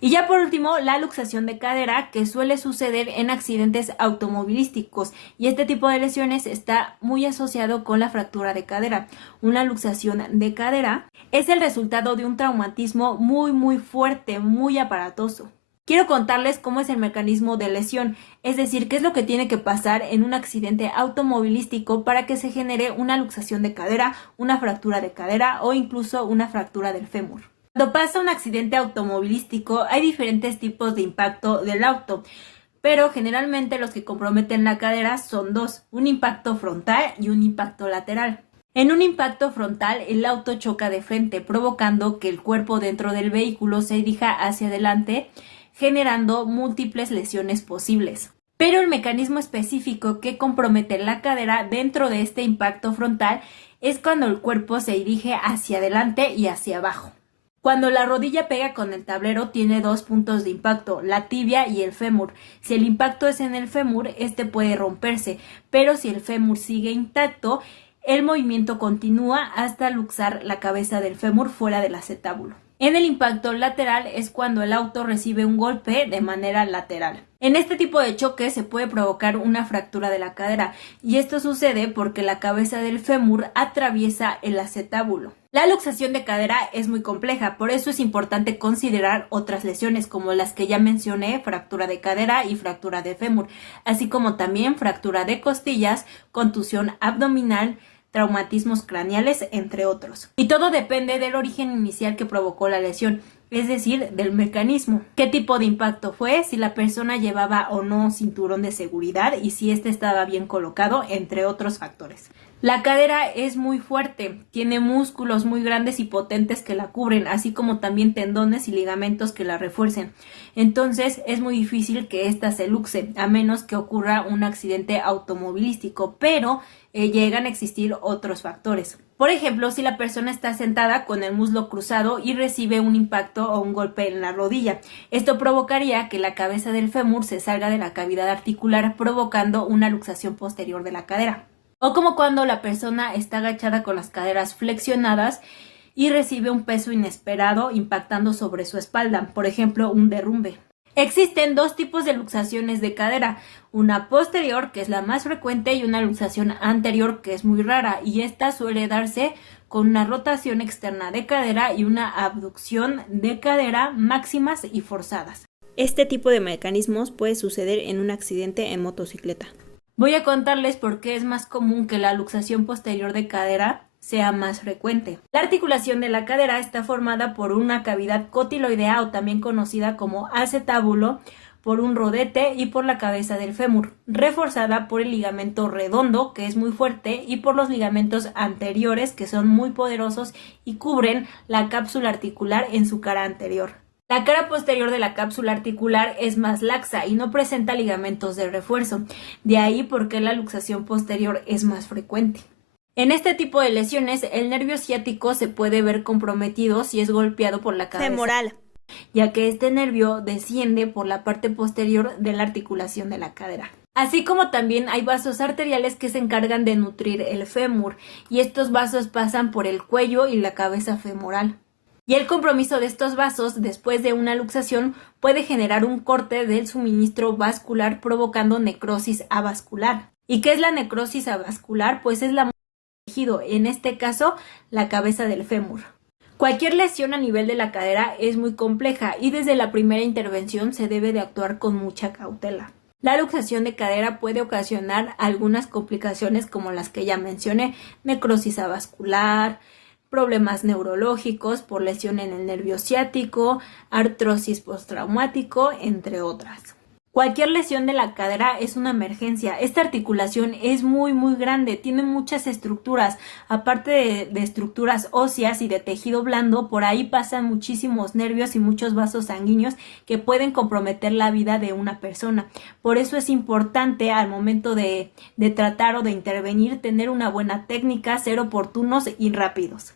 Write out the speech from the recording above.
Y ya por último, la luxación de cadera, que suele suceder en accidentes automovilísticos, y este tipo de lesiones está muy asociado con la fractura de cadera. Una luxación de cadera es el resultado de un traumatismo muy fuerte, muy aparatoso. Quiero contarles cómo es el mecanismo de lesión, es decir, qué es lo que tiene que pasar en un accidente automovilístico para que se genere una luxación de cadera, una fractura de cadera o incluso una fractura del fémur. Cuando pasa un accidente automovilístico hay diferentes tipos de impacto del auto, pero generalmente los que comprometen la cadera son dos, un impacto frontal y un impacto lateral. En un impacto frontal el auto choca de frente, provocando que el cuerpo dentro del vehículo se dirija hacia adelante, generando múltiples lesiones posibles. Pero el mecanismo específico que compromete la cadera dentro de este impacto frontal es cuando el cuerpo se dirige hacia adelante y hacia abajo. Cuando la rodilla pega con el tablero tiene dos puntos de impacto, la tibia y el fémur. Si el impacto es en el fémur, este puede romperse, pero si el fémur sigue intacto, el movimiento continúa hasta luxar la cabeza del fémur fuera del acetábulo. En el impacto lateral es cuando el auto recibe un golpe de manera lateral. En este tipo de choque se puede provocar una fractura de la cadera, y esto sucede porque la cabeza del fémur atraviesa el acetábulo. La luxación de cadera es muy compleja, por eso es importante considerar otras lesiones como las que ya mencioné, fractura de cadera y fractura de fémur, así como también fractura de costillas, contusión abdominal, traumatismos craneales, entre otros. Y todo depende del origen inicial que provocó la lesión, es decir, del mecanismo. ¿Qué tipo de impacto fue? Si la persona llevaba o no cinturón de seguridad y si éste estaba bien colocado, entre otros factores. La cadera es muy fuerte, tiene músculos muy grandes y potentes que la cubren, así como también tendones y ligamentos que la refuercen. Entonces es muy difícil que ésta se luxe, a menos que ocurra un accidente automovilístico, pero llegan a existir otros factores. Por ejemplo, si la persona está sentada con el muslo cruzado y recibe un impacto o un golpe en la rodilla, esto provocaría que la cabeza del fémur se salga de la cavidad articular, provocando una luxación posterior de la cadera. O como cuando la persona está agachada con las caderas flexionadas y recibe un peso inesperado impactando sobre su espalda, por ejemplo, un derrumbe. Existen dos tipos de luxaciones de cadera, una posterior, que es la más frecuente, y una luxación anterior, que es muy rara, y esta suele darse con una rotación externa de cadera y una abducción de cadera máximas y forzadas. Este tipo de mecanismos puede suceder en un accidente en motocicleta. Voy a contarles por qué es más común que la luxación posterior de cadera sea más frecuente. La articulación de la cadera está formada por una cavidad cotiloidea o también conocida como acetábulo, por un rodete y por la cabeza del fémur, reforzada por el ligamento redondo, que es muy fuerte, y por los ligamentos anteriores, que son muy poderosos y cubren la cápsula articular en su cara anterior. La cara posterior de la cápsula articular es más laxa y no presenta ligamentos de refuerzo, de ahí por qué la luxación posterior es más frecuente. En este tipo de lesiones, el nervio ciático se puede ver comprometido si es golpeado por la cabeza femoral, ya que este nervio desciende por la parte posterior de la articulación de la cadera. Así como también hay vasos arteriales que se encargan de nutrir el fémur, y estos vasos pasan por el cuello y la cabeza femoral. Y el compromiso de estos vasos después de una luxación puede generar un corte del suministro vascular, provocando necrosis avascular. ¿Y qué es la necrosis avascular? Pues es la muerte del tejido, en este caso la cabeza del fémur. Cualquier lesión a nivel de la cadera es muy compleja y desde la primera intervención se debe de actuar con mucha cautela. La luxación de cadera puede ocasionar algunas complicaciones como las que ya mencioné, necrosis avascular, problemas neurológicos por lesión en el nervio ciático, artrosis postraumático, entre otras. Cualquier lesión de la cadera es una emergencia. Esta articulación es muy grande, tiene muchas estructuras, aparte de estructuras óseas y de tejido blando, por ahí pasan muchísimos nervios y muchos vasos sanguíneos que pueden comprometer la vida de una persona. Por eso es importante al momento de tratar o de intervenir tener una buena técnica, ser oportunos y rápidos.